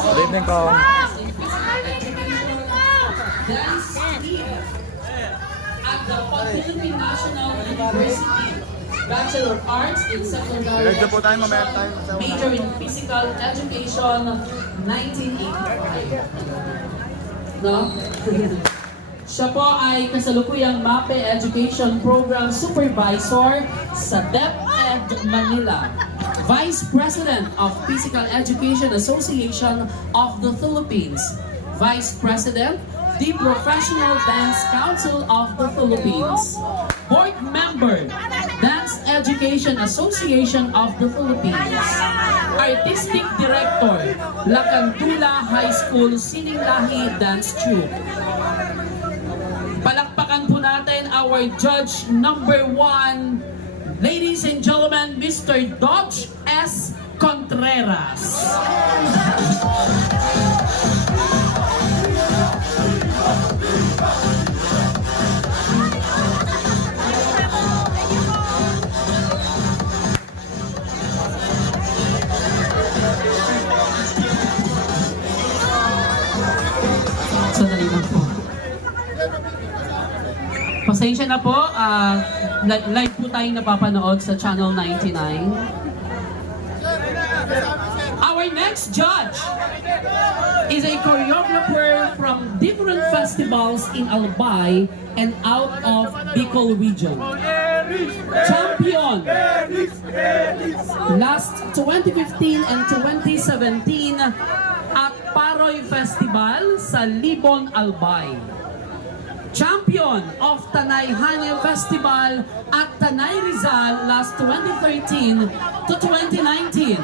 Good evening po. At the Philippine National University, Bachelor of Arts in Secondary Diretso po tayo, mamaya tayo. Major in Physical Education, 1985. No? Siya po ay kasalukuyang MAPE Education Program Supervisor sa DepEd Manila. Vice President of Physical Education Association of the Philippines. Vice President, the Professional Dance Council of the Philippines. Board Member, Dance Education Association of the Philippines. Artistic Director, Lacandula High School Sininglahi Dance Troupe. Palakpakan po natin our judge number 1, ladies and gentlemen, Mr. Dodge S. Contreras. Sandali lang po. Pasensya na po, live po tayong napapanood sa Channel 99. Our next judge is a choreographer from different festivals in Albay and out of Bicol region. Champion last 2015 and 2017 at Paroy Festival sa Libon, Albay. Champion of Tanay Hane Festival at Tanay Rizal last 2013 to 2019.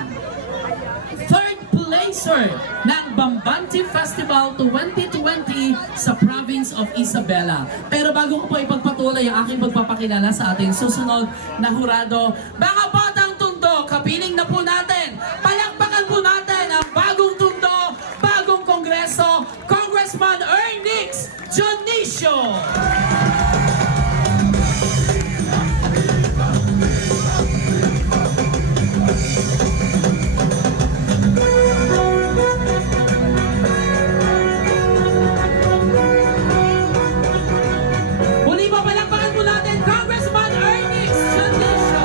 Third placer ng Bambanti Festival 2020 sa province of Isabela. Pero bago ko po ipagpatuloy ang aking pagpapakilala sa ating susunod na hurado, mga batang tundo, kapiling na po natin, palakpakan po natin ang bagong tundo, bagong kongreso, Congressman Ernix Jonicio. Muli po palakpakan po natin, Congressman Ernix Jonicio.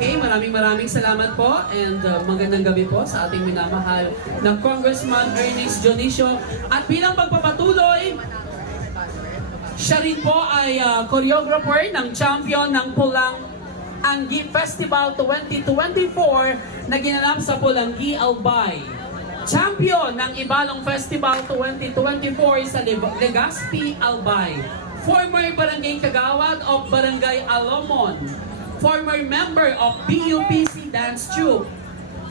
Okay, maraming salamat po and magandang gabi po sa ating minamahal ng Congressman Ernix Jonicio. At bilang pagpapatuloy, siya rin po ay choreographer ng champion ng Pulang Anggi Festival 2024 na ginanap sa Pulanggi, Albay. Champion ng Ibalong Festival 2024 sa Legazpi, Albay. Former Barangay Kagawad of Barangay Alomon. Former member of BUPC Dance Troupe,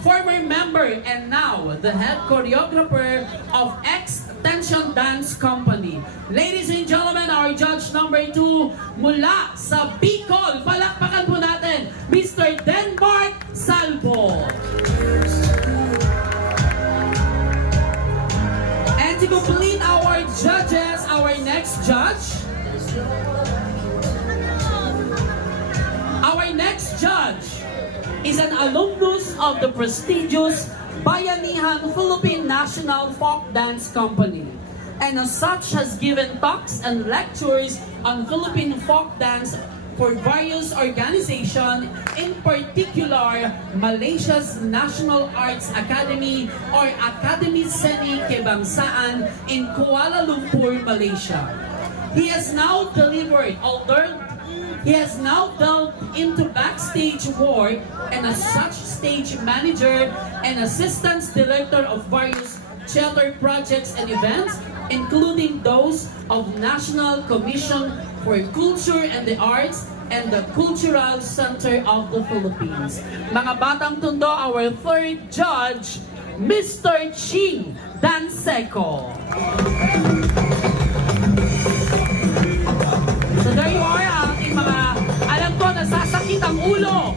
former member and now the head choreographer of Extension Dance Company. Ladies and gentlemen, our judge number 2 mula sa Bicol, palakpakan po natin, Mr. Denmark Salvo. And to complete our judges, our next judge, is an alumnus of the prestigious Bayanihan Philippine National Folk Dance Company, and as such has given talks and lectures on Philippine folk dance for various organizations, in particular Malaysia's National Arts Academy or Academy Seni Kebangsaan in Kuala Lumpur, Malaysia. He has now delved into backstage work and as such stage manager and assistant director of various theater projects and events, including those of National Commission for Culture and the Arts and the Cultural Center of the Philippines. Mga batang tundo, our third judge, Mr. Ching Danseco. So there you are, ating mga, alam ko, nasasakit ang ulo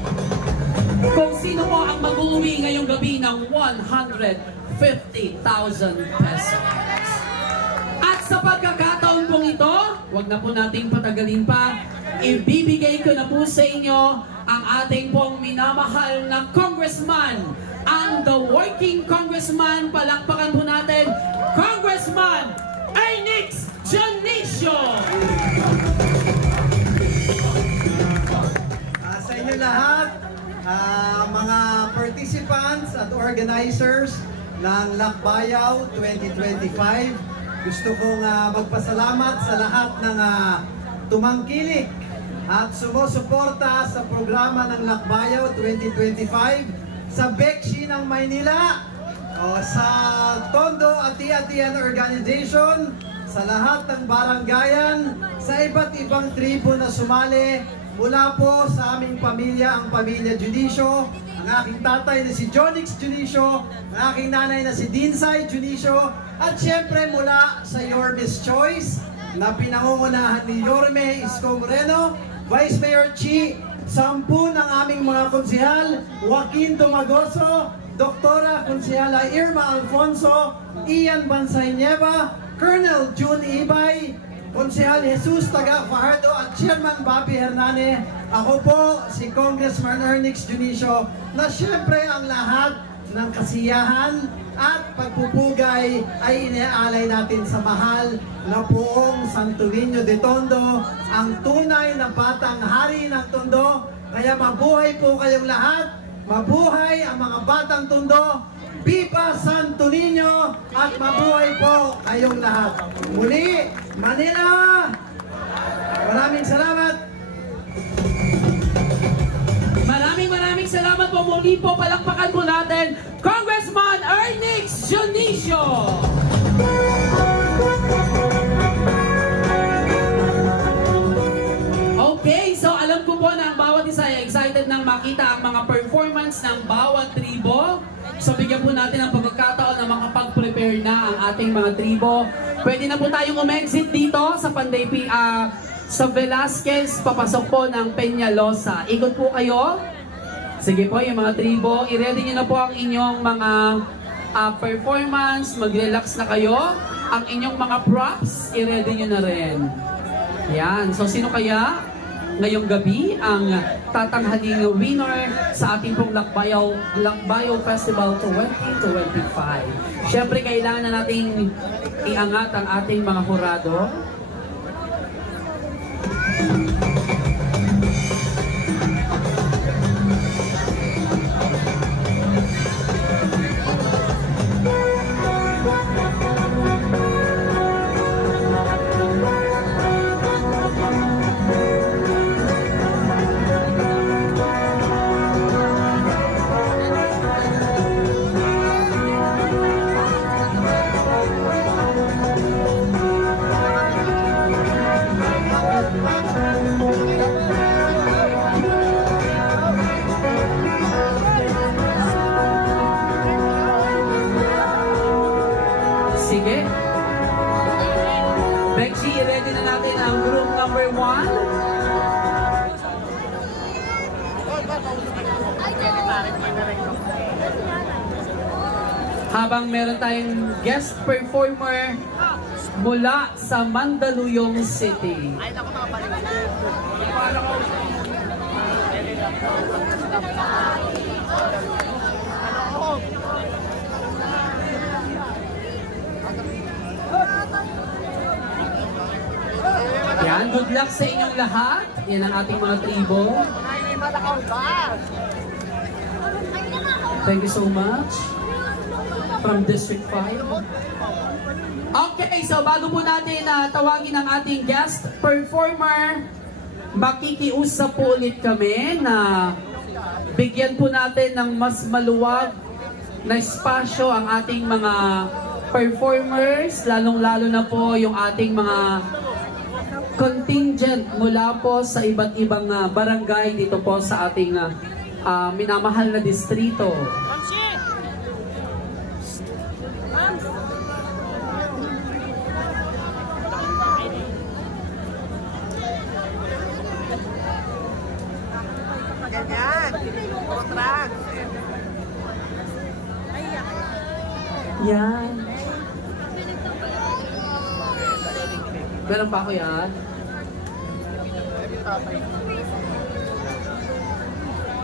kung sino uuwi ngayong gabi ng 150,000 pesos. At sa pagkakataon pong ito, wag na po nating patagalin pa, ibibigay ko na po sa inyo ang ating pong minamahal na congressman, ang the working congressman, palakpakan po natin, Congressman Ernix Dionisio! Sa inyo lahat, mga participants at organizers ng Lakbayaw 2025, gusto kong magpasalamat sa lahat ng tumangkilik at sumusuporta sa programa ng Lakbayaw 2025 sa Bekshi ng Maynila, sa Tondo Ati-Atian Organization, sa lahat ng barangayan, sa iba't ibang tribo na sumali, mula po sa aming pamilya, ang pamilya Dionisio, ang aking tatay na si Jonix Dionisio, ang aking nanay na si Dinsay Dionisio, at syempre mula sa Your Miss Choice na pinangungunahan ni Yorme Isko Moreno, Vice Mayor Chi, 10 ng aming mga konsehal, Joaquin Domagoso, Doktora Konsehala Irma Alfonso, Ian Bansay Nieva, Colonel June Ibay, Konsehal Jesus Taga Fajardo at Chairman Bobby Hernane. Ako po si Congressman Ernix Dionisio, na syempre ang lahat ng kasiyahan at pagpupugay ay iniaalay natin sa mahal na poong Santo Niño de Tondo, ang tunay na batang hari ng Tondo. Kaya mabuhay po kayong lahat, mabuhay ang mga batang Tondo, Viva Santo Niño, at mabuhay po kayong lahat. Muli, Manila! Maraming salamat! Maraming salamat po. Muli po, palakpakan po natin, Congressman Ernix Dionisio! Okay, so alam ko po na ang bawat isa ay excited nang makita ang mga performance ng bawat tribo. So bigyan po natin ang pagkakataon na makapag-prepare na ang ating mga tribo. Pwede na po tayong umexit dito sa Panday sa Velasquez, papasok po ng Peñalosa. Ikot po kayo. Sige po, yung mga tribo, i-ready nyo na po ang inyong mga performance, mag-relax na kayo. Ang inyong mga props, i-ready nyo na rin. Yan, so sino kaya ngayong gabi ang tatanghaling winner sa ating pong Lakbayaw Festival 2025? Siyempre, kailangan na nating iangat ang ating mga hurado. Sige. Bexy, i-ready na natin ang group number 1. Habang meron tayong guest performer mula sa Mandaluyong City. Yan, good luck sa inyong lahat. Yan ang ating mga tribo. Thank you so much. From District 5. Okay, so bago po natin tawagin ang ating guest performer, makikiusap po ulit kami na bigyan po natin ng mas maluwag na espasyo ang ating mga performers, lalong-lalo na po yung ating mga contingent mula po sa iba't ibang barangay dito po sa ating minamahal na distrito. Yan. Meron pa ako yan.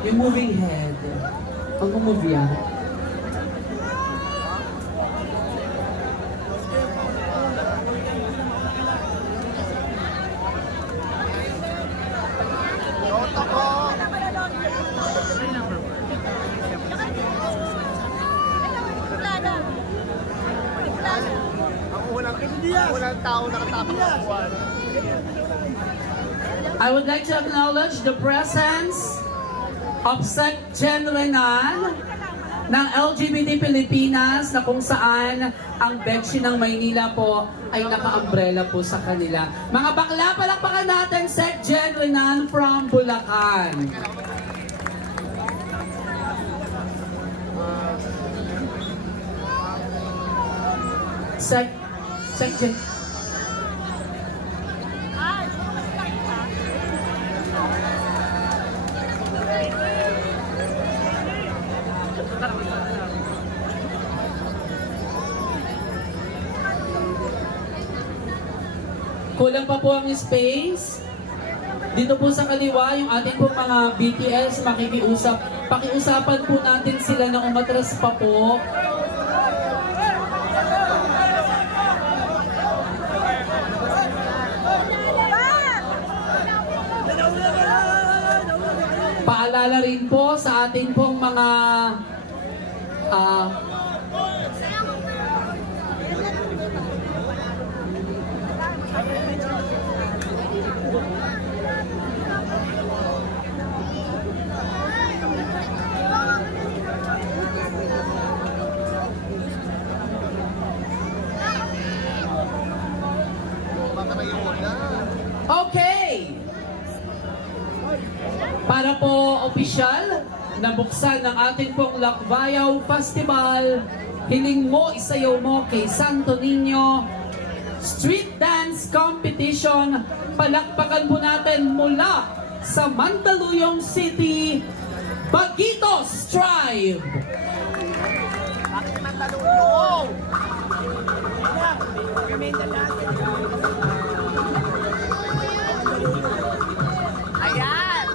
Yung moving head. Mag-move yan. Walang tao nakatapos ng buwan. I would like to acknowledge the presence of Sec Gen Renan ng LGBT Pilipinas na kung saan ang Betsi ng Maynila po ay naka-umbrella po sa kanila. Mga bakla, palakpakan natin Sec Gen Renan from Bulacan. Sec Gen. Kulang pa po ang space. Dito po sa kaliwa, yung ating po mga BTS makikiusap. Pakiusapan po natin sila na umatras pa po. Paalala rin po sa ating pong mga okay! Para po opisyal na buksan ng ating pong Lakbayaw Festival, hiling mo, isayaw mo kay Santo Niño Street Dance Competition. Palakpakan po natin mula sa Mandaluyong City, Baguitos Tribe! Bakit Mandaluyong? Ayan!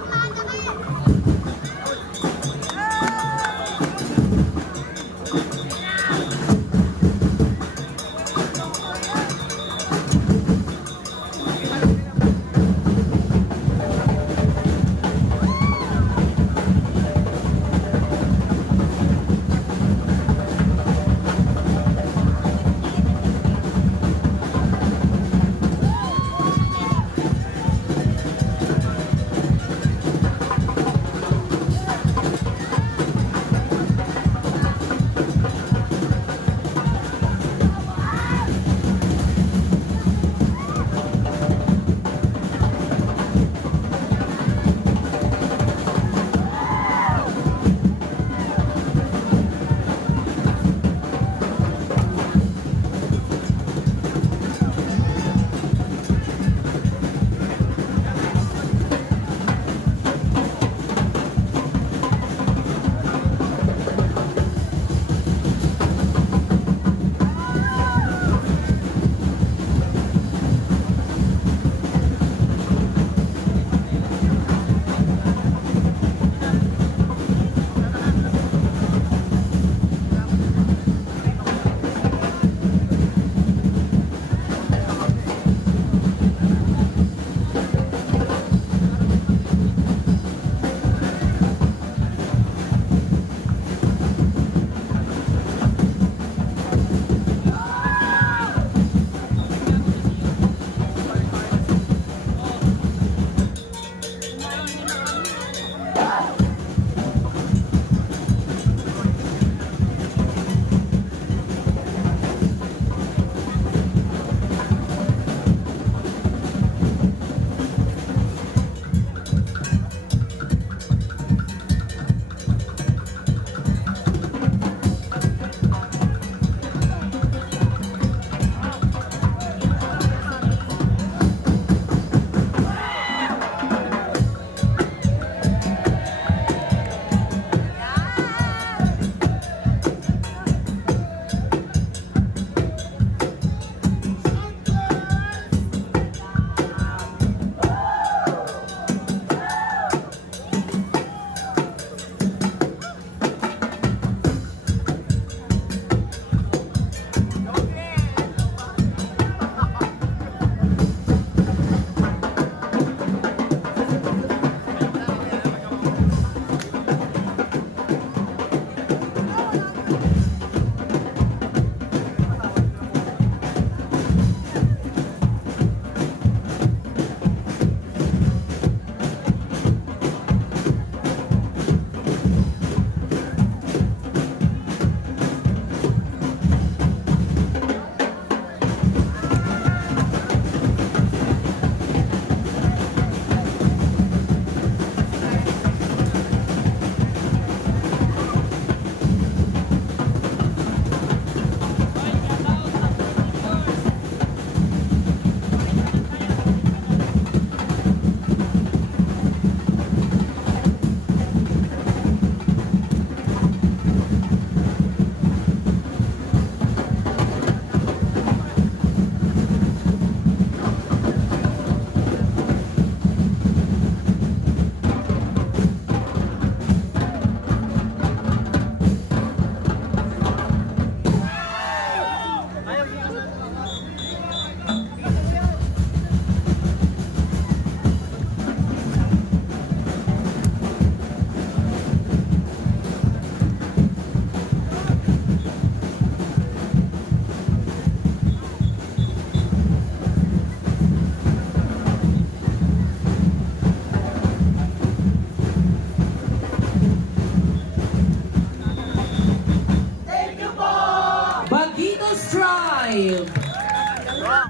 5.